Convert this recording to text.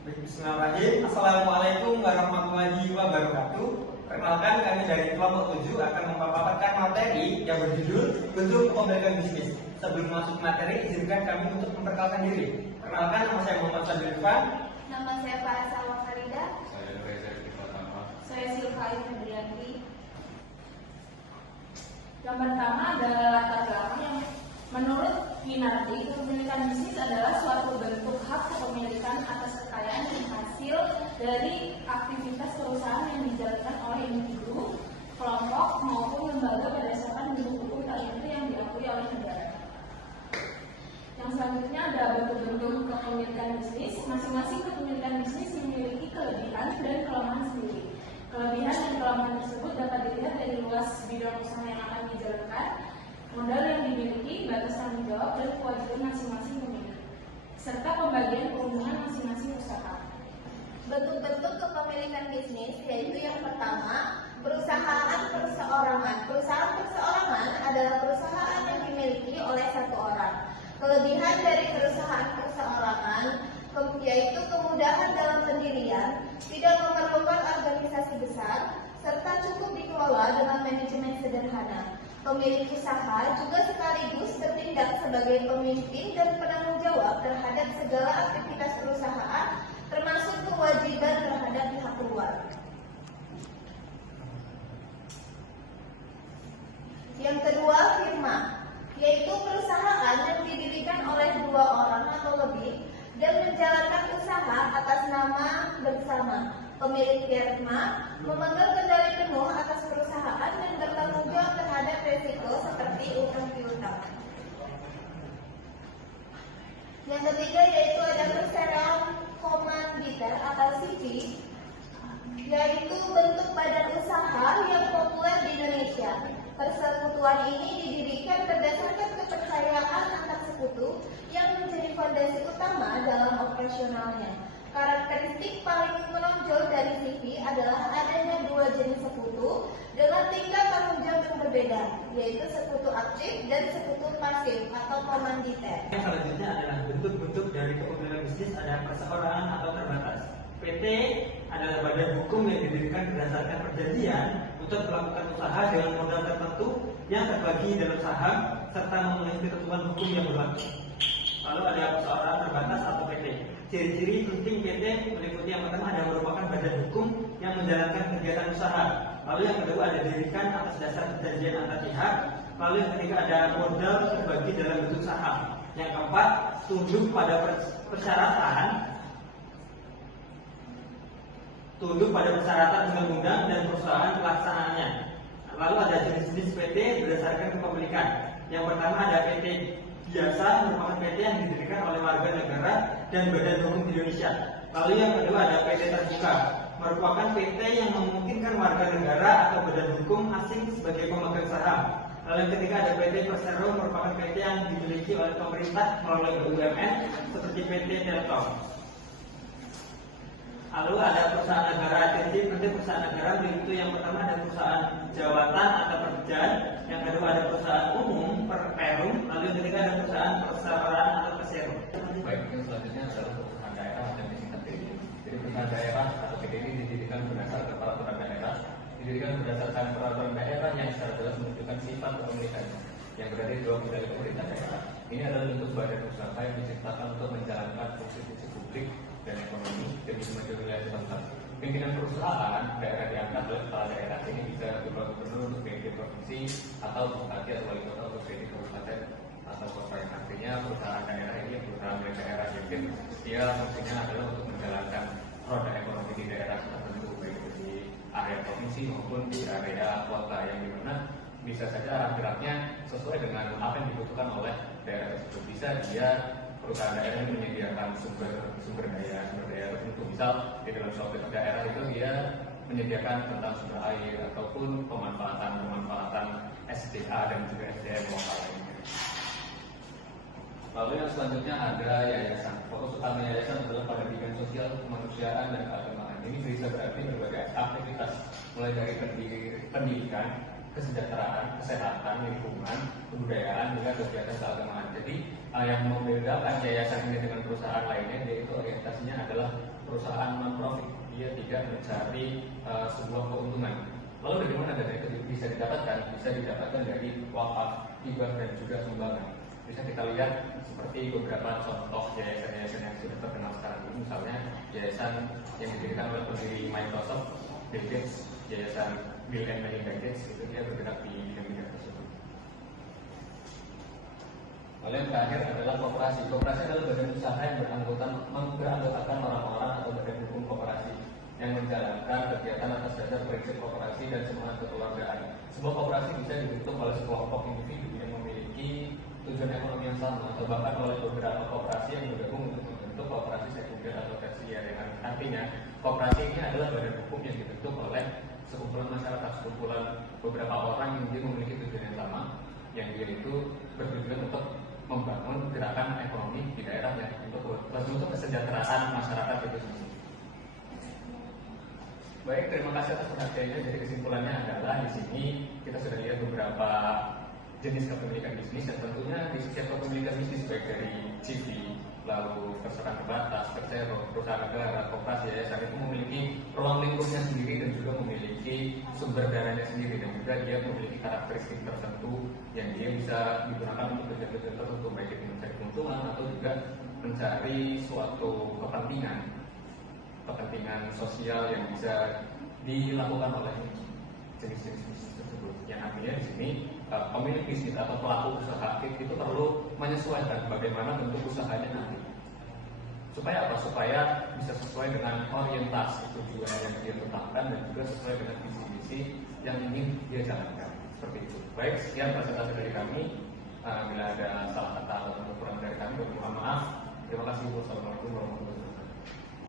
Bismillahirrahmanirrahim. Assalamualaikum warahmatullahi wabarakatuh. Perkenalkan, kami dari kelompok 7 akan memaparkan materi yang berjudul bentuk kepemilikan bisnis. Sebelum masuk materi, izinkan kami untuk memperkenalkan diri. Perkenalkan, nama saya Muhammad Sadil Irfan. Nama saya Farah Salwa Farida. Saya Reza Tifat. Saya Silva Febrianti. Yang pertama adalah latar belakang yang menurut Winardi, kepemilikan bisnis adalah suatu bentuk hak kepemilikan atas kekayaan yang hasil dari aktivitas perusahaan yang dijalankan oleh individu, kelompok maupun lembaga berdasarkan bentuk hukum tertentu yang diakui oleh negara. Yang selanjutnya ada bentuk-bentuk kepemilikan bisnis. Masing-masing kepemilikan bisnis memiliki kelebihan dan kelemahan sendiri. Kelebihan dan kelemahan tersebut dapat dilihat dari luas bidang usaha yang akan dijalankan, modal yang dimiliki, batas tanggung jawab, dan kewajiban masing-masing pemilik, serta pembagian keuntungan masing-masing usaha. Bentuk-bentuk kepemilikan bisnis yaitu yang pertama, perusahaan perseorangan. Perusahaan perseorangan adalah perusahaan yang dimiliki oleh satu orang. Kelebihan dari perusahaan perseorangan yaitu kemudahan dalam pendirian, tidak memerlukan organisasi besar, serta cukup dikelola dengan manajemen sederhana. Pemilik usaha juga sekaligus bertindak sebagai pemimpin dan penanggung jawab terhadap segala aktivitas perusahaan, termasuk kewajiban terhadap pihak luar. Yang kedua, firma, yaitu perusahaan yang didirikan oleh dua orang atau lebih dan menjalankan usaha atas nama bersama. Pemilik firma memegang kendali penuh atas perusahaan dan bertanggung jawab terhadap risiko seperti utang piutang. Yang ketiga yaitu ada perseroan komanditer atau CV, yaitu bentuk badan usaha yang populer di Indonesia. Persekutuan ini didirikan berdasarkan kepercayaan antar sekutu yang menjadi fondasi utama dalam operasionalnya. Karakteristik paling menonjol dari CV adalah adanya dua jenis sekutu dengan tingkat tanggung jawab yang berbeda, yaitu sekutu aktif dan sekutu pasif atau komanditer. Yang selanjutnya adalah bentuk-bentuk dari kepemilikan bisnis ada perseorangan atau terbatas. PT adalah badan hukum yang didirikan berdasarkan perjanjian untuk melakukan usaha dengan modal tertentu yang terbagi dalam saham serta memenuhi ketentuan hukum yang berlaku. Lalu ada perseorangan terbatas atau PT. Ciri-ciri penting PT meliputi yang pertama ada merupakan badan hukum yang menjalankan kegiatan usaha. Lalu yang kedua ada didirikan atas dasar perjanjian antar pihak. Lalu yang ketiga ada modal terbagi dalam bentuk saham. Yang keempat tunduk pada persyaratan undang-undang dan perusahaan pelaksanaannya. Lalu ada jenis-jenis PT berdasarkan kepemilikan. Yang pertama ada PT biasa, merupakan PT yang didirikan oleh warga negara dan badan hukum Indonesia. Lalu yang kedua ada PT terbuka, merupakan PT yang memungkinkan warga negara atau badan hukum asing sebagai pemegang saham. Lalu yang ketiga ada PT Persero, merupakan PT yang dimiliki oleh pemerintah melalui BUMN seperti PT Telkom. Lalu ada perusahaan negara. Jadi perusahaan negara itu yang pertama ada perusahaan jawatan atau pekerjaan, yang kedua ada perusahaan umum perum, lalu yang ketiga ada perusahaan perseroan atau persero. Baik, yang selanjutnya adalah perusahaan daerah dan disingkat PDI. Jadi perusahaan daerah atau PDI didirikan berdasarkan peraturan daerah, peraturan daerah yang secara jelas menunjukkan sifat kepemilikannya yang berada di bawah kendali pemerintah daerah. Ini adalah bentuk badan usaha yang diciptakan untuk menjalankan fungsi-fungsi publik dan ekonomi demi kemajuan wilayah setempat. Pimpinan perusahaan daerah diangkat oleh kepala daerah. Ini bisa berupa gubernur, PJ provinsi, atau bupati atau wali kota atau PJ kabupaten atau kota. Yang artinya perusahaan daerah ini perusahaan milik daerah. Jadi dia fungsinya adalah untuk menjalankan roda ekonomi di daerah tertentu, baik itu di area provinsi maupun di area kota, yang dimana bisa saja arah geraknya sesuai dengan apa yang dibutuhkan oleh daerah tersebut. Bisa dia perusahaan daerah ini menyediakan sumber daya tertentu. Misal di dalam suatu daerah itu dia menyediakan tentang sumber air ataupun pemanfaatan SDA dan juga SDM lokal lainnya. Lalu yang selanjutnya ada yayasan. Fokus utama yayasan adalah pada bidang sosial, kemanusiaan, dan keagamaan. Ini bisa berarti berbagai aktivitas, mulai dari pendidikan, kesejahteraan, kesehatan, lingkungan, kebudayaan, hingga kegiatan keagamaan. Jadi yang membedakan yayasan ini dengan perusahaan lainnya yaitu orientasinya adalah tidak mencari sebuah keuntungan. Lalu dari mana dana itu bisa didapatkan? Bisa didapatkan dari wakaf, hibah, dan juga sumbangan. Bisa kita lihat seperti beberapa contoh yayasan-yayasan yang sudah terkenal sekarang ini, misalnya yayasan yang didirikan oleh pendiri Microsoft, Bill Gates, yayasan Bill and Melinda Gates, itu dia bergerak di bidang-bidang tersebut. Lalu yang terakhir adalah koperasi. Koperasi adalah badan usaha yang beranggotakan orang-orang atau badan hukum koperasi yang menjalankan kegiatan atas dasar prinsip koperasi dan semangat kekeluargaan. Sebuah koperasi bisa dibentuk oleh sekelompok individu yang memiliki tujuan ekonomi yang sama, atau bahkan oleh beberapa koperasi yang bergabung untuk membentuk koperasi sekunder atau tersier. Artinya, koperasi ini adalah badan hukum yang dibentuk oleh sekumpulan masyarakat, sekumpulan beberapa orang yang dia memiliki tujuan yang sama, yang dia itu bertujuan untuk membangun gerakan ekonomi di daerahnya untuk kesejahteraan masyarakat itu sendiri. Baik, terima kasih atas perhatiannya. Jadi kesimpulannya adalah di sini kita sudah lihat beberapa jenis kepemilikan bisnis, dan tentunya di setiap kepemilikan bisnis baik dari CV, lalu perseroan terbatas, persero, perusahaan negara, koperasi, yayasan itu memiliki ruang lingkupnya sendiri dan juga memiliki sumber dananya sendiri, dan juga dia memiliki karakteristik tertentu yang dia bisa digunakan untuk tujuan-tujuan tertentu, baik itu mencari keuntungan atau juga mencari suatu kepentingan sosial yang bisa dilakukan oleh jenis-jenis bisnis tersebut. Yang artinya di sini pemilik bisnis atau pelaku usaha itu perlu menyesuaikan bagaimana bentuk usahanya nanti. Supaya apa? Supaya bisa sesuai dengan orientasi tujuan yang dia tetapkan dan juga sesuai dengan visi-visi yang ingin dia jalankan. Seperti itu. Baik, sekian presentasi dari kami. Bila ada salah kata atau kurang dari kami, mohon maaf. Terima kasih. Wassalamualaikum warahmatullahi wabarakatuh.